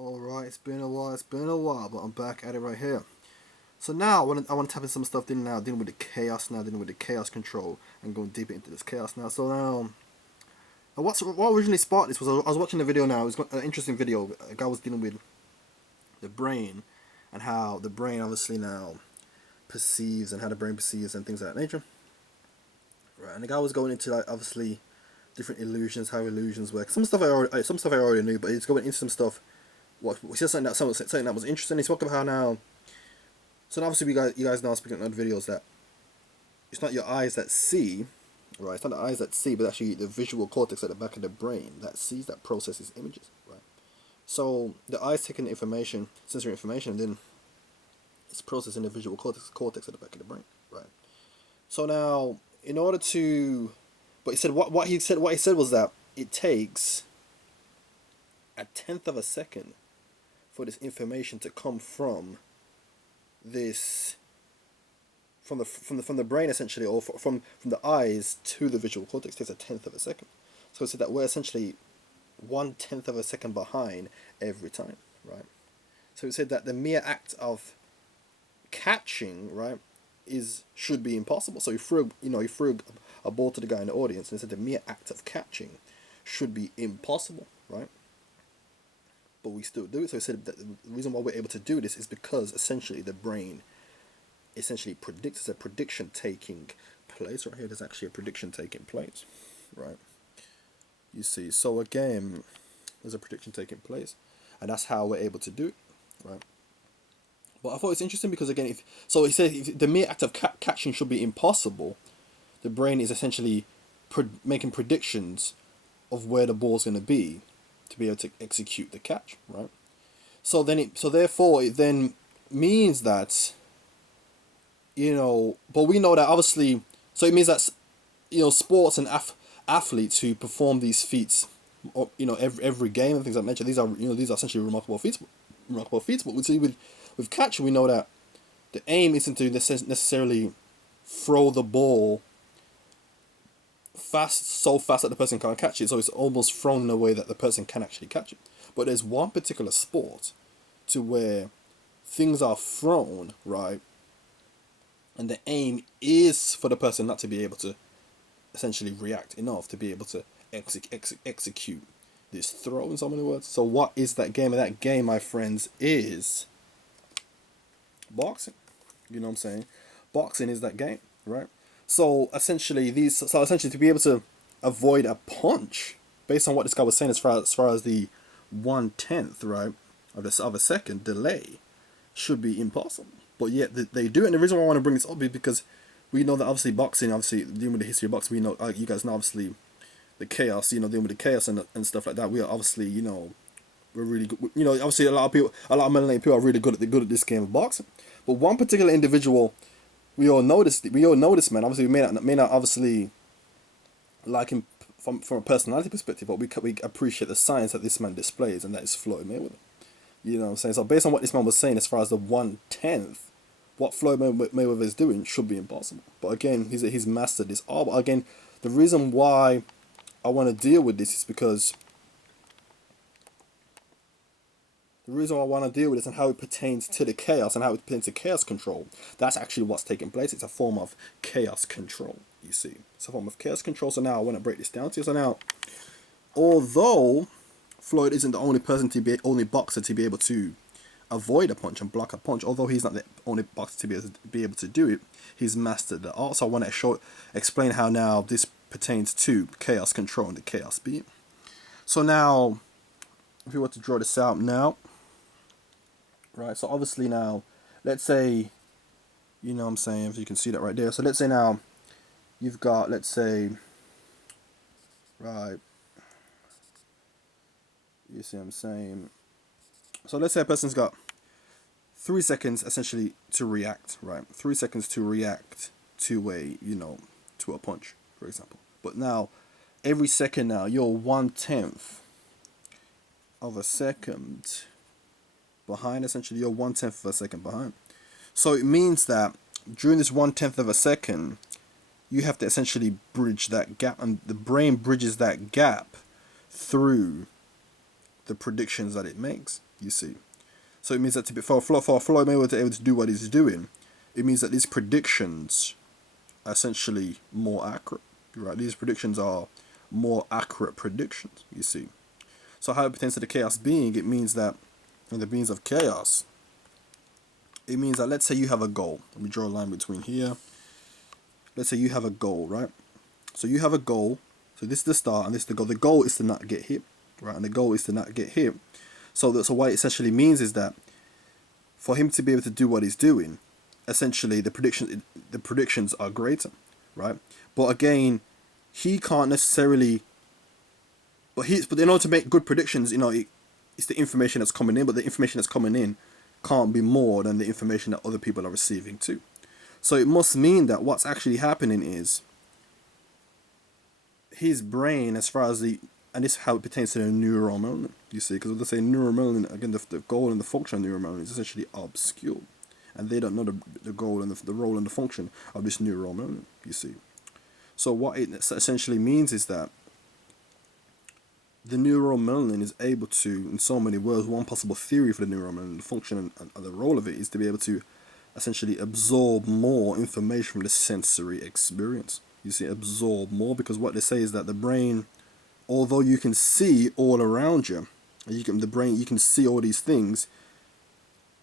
Alright, it's been a while, but I'm back at it right here. So now I want to tap into some stuff dealing with the chaos now, dealing with the chaos control and going deeper into this chaos now. So now, what originally sparked this was I was watching a video now. It was an interesting video. A guy was dealing with the brain and how the brain obviously now perceives and how the brain perceives and things of that nature. Right, and the guy was going into like obviously different illusions, how illusions work. Some stuff I already knew, but he's going into some stuff. He said something that was interesting. He spoke about how now. So obviously, you guys now speaking in other videos that it's not your eyes that see, right? It's not the eyes that see, but actually the visual cortex at the back of the brain that sees, that processes images, right? So the eyes taking the information, sensory information, and then it's processing the visual cortex at the back of the brain, right? So now, in order to, but he said what he said was that it takes a tenth of a second for this information to come from this from the brain essentially, or from the eyes to the visual cortex takes a tenth of a second. So it said that we're essentially 1/10 of a second behind every time, right? So it said that the mere act of catching, right, should be impossible. So he threw a ball to the guy in the audience, and he said the mere act of catching should be impossible, right? But we still do it. So he said that the reason why we're able to do this is because essentially the brain essentially predicts. There's a prediction taking place right here. There's actually a prediction taking place, right? You see, so again, there's a prediction taking place, and that's how we're able to do it, right? But I thought it's interesting because again, he said if the mere act of catching should be impossible, the brain is essentially making predictions of where the ball's going to be to be able to execute the catch, right? So therefore it then means that, but we know that obviously, so it means that, sports and athletes who perform these feats, or, every game and things like that, these are essentially remarkable feats. But we see with catching, we know that the aim isn't to necessarily throw the ball so fast that the person can't catch it, so it's almost thrown in a way that the person can actually catch it. But there's one particular sport to where things are thrown, right, and the aim is for the person not to be able to essentially react enough to be able to execute this throw, in so many words. So what is that game? And that game, my friends, is boxing. You know what I'm saying? Boxing is that game, right? So essentially to be able to avoid a punch, based on what this guy was saying, as far as the 1/10, right, of a second delay, should be impossible. But yet they do it. And the reason why I want to bring this up is because we know that obviously boxing, obviously dealing with the history of boxing, we know, you guys know obviously the chaos, dealing with the chaos and stuff like that. We are obviously, we're really good. Obviously a lot of melanated people are really good at this game of boxing. But one particular individual, we all noticed, man. Obviously, we may not obviously like him from a personality perspective, but we appreciate the science that this man displays, and that is Floyd Mayweather. You know what I'm saying? So based on what this man was saying, as far as the 1/10, what Floyd Mayweather is doing should be impossible. But again, he's mastered this art. But again, the reason why I want to deal with this is because and how it pertains to the chaos and how it pertains to chaos control. That's actually what's taking place. It's a form of chaos control, you see. It's a form of chaos control. So now I want to break this down to you. So now, although Floyd isn't the only boxer to be able to avoid a punch and block a punch, although he's not the only boxer to be able to do it, he's mastered the art. So I want to explain how now this pertains to chaos control and the chaos beat. So now, if you were to draw this out now, right, so obviously now, let's say, you know what I'm saying, if you can see that right there. So let's say now, you've got, let's say, right, you see what I'm saying. So let's say a person's got 3 seconds essentially to react, right? 3 seconds to react to to a punch, for example. But now, every second now, you're 1/10 of a second behind. Essentially, you're 1/10 of a second behind. So it means that during this 1/10 of a second, you have to essentially bridge that gap, and the brain bridges that gap through the predictions that it makes. You see, so it means that for Floyd Mayweather to be able to do what he's doing, it means that these predictions are essentially more accurate. Right, these predictions are more accurate predictions. You see, so how it pertains to the chaos being, it means that in the beings of chaos, it means that let's say you have a goal. Let me draw a line between here. Let's say you have a goal, right? So you have a goal. So this is the start and this is the goal. The goal is to not get hit, right? And the goal is to not get hit. So what it essentially means is that for him to be able to do what he's doing, essentially the predictions are greater, right? But again, he can't necessarily. But in order to make good predictions, it's the information that's coming in. But the information that's coming in can't be more than the information that other people are receiving too. So it must mean that what's actually happening is his brain, as far as and this is how it pertains to the neuromelanin, you see, because when they say neuromelanin, again, the goal and the function of neuromelanin is essentially obscure, and they don't know the goal and the role and the function of this neuromelanin, you see. So what it essentially means is that the neuromelanin is able to, in so many words, one possible theory for the neuromelanin, the function and the role of it is to be able to essentially absorb more information from the sensory experience. You see, absorb more, because what they say is that the brain, although you can see all around you, you can see all these things,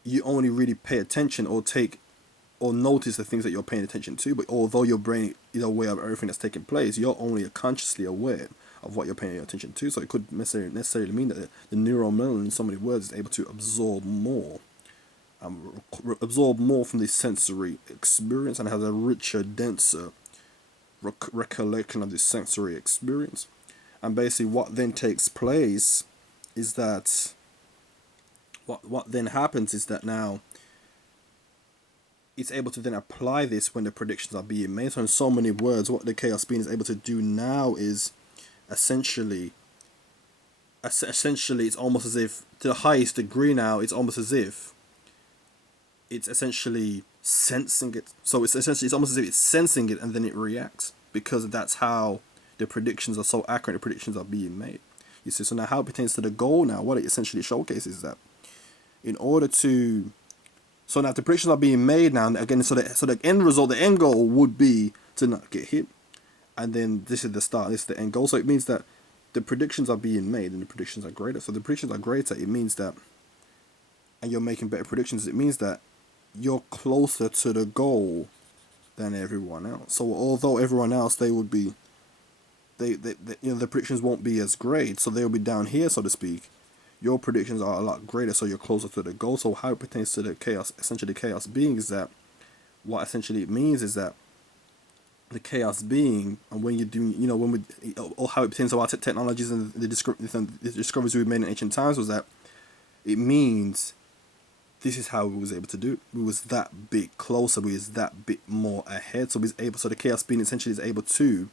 you only really pay attention or notice the things that you're paying attention to. But although your brain is aware of everything that's taking place, you're only consciously aware of what you're paying attention to. So it could necessarily mean that the neuromelanin, in so many words, is able to absorb more. Absorb more from the sensory experience and has a richer, denser recollection of the sensory experience. And basically what then takes place is that what then happens is that now it's able to then apply this when the predictions are being made. So in so many words, what the chaos being is able to do now is essentially it's almost as if, to the highest degree now, it's almost as if it's essentially sensing it. So it's almost as if it's sensing it and then it reacts, because that's how the predictions are so accurate, the predictions are being made. You see, so now how it pertains to the goal now, what it essentially showcases is that in order to, so now the predictions are being made now, and again, so the end result, the end goal would be to not get hit. And then this is the start, this is the end goal. So it means that the predictions are being made and the predictions are greater. So the predictions are greater, it means that, and you're making better predictions, it means that you're closer to the goal than everyone else. So although everyone else, they would be, the predictions won't be as great, so they'll be down here, so to speak. Your predictions are a lot greater, so you're closer to the goal. So how it pertains to the chaos, essentially the chaos being, is that what essentially it means is that the chaos being, and when you're doing, or how it pertains to our technologies and the discoveries we made in ancient times, was that it means this is how we was able to do it. We was that bit closer, we was that bit more ahead, so the chaos being essentially is able to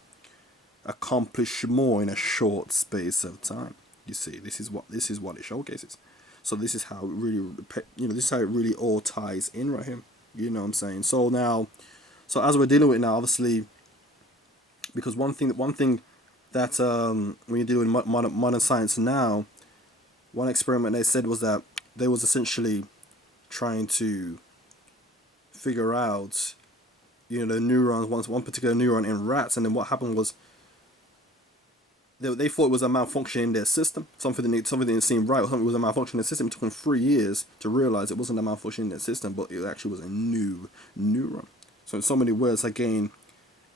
accomplish more in a short space of time. You see, this is what it showcases. So this is how it really, this is how it really all ties in right here. You know what I'm saying? So now, as we're dealing with it now, obviously, because one thing that when you're dealing with modern science now, one experiment they said was that they was essentially trying to figure out, the neurons, one particular neuron in rats, and then what happened was they thought it was a malfunction in their system, something didn't seem right, or something was a malfunction in the system. It took them 3 years to realize it wasn't a malfunction in their system, but it actually was a new neuron. So in so many words, again,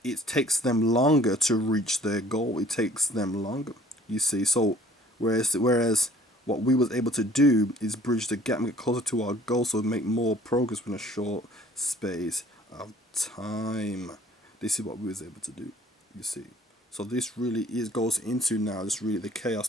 it takes them longer to reach their goal. It takes them longer, you see. So whereas what we was able to do is bridge the gap and get closer to our goal, so make more progress in a short space of time. This is what we was able to do, you see. So this really goes into now, this really the chaos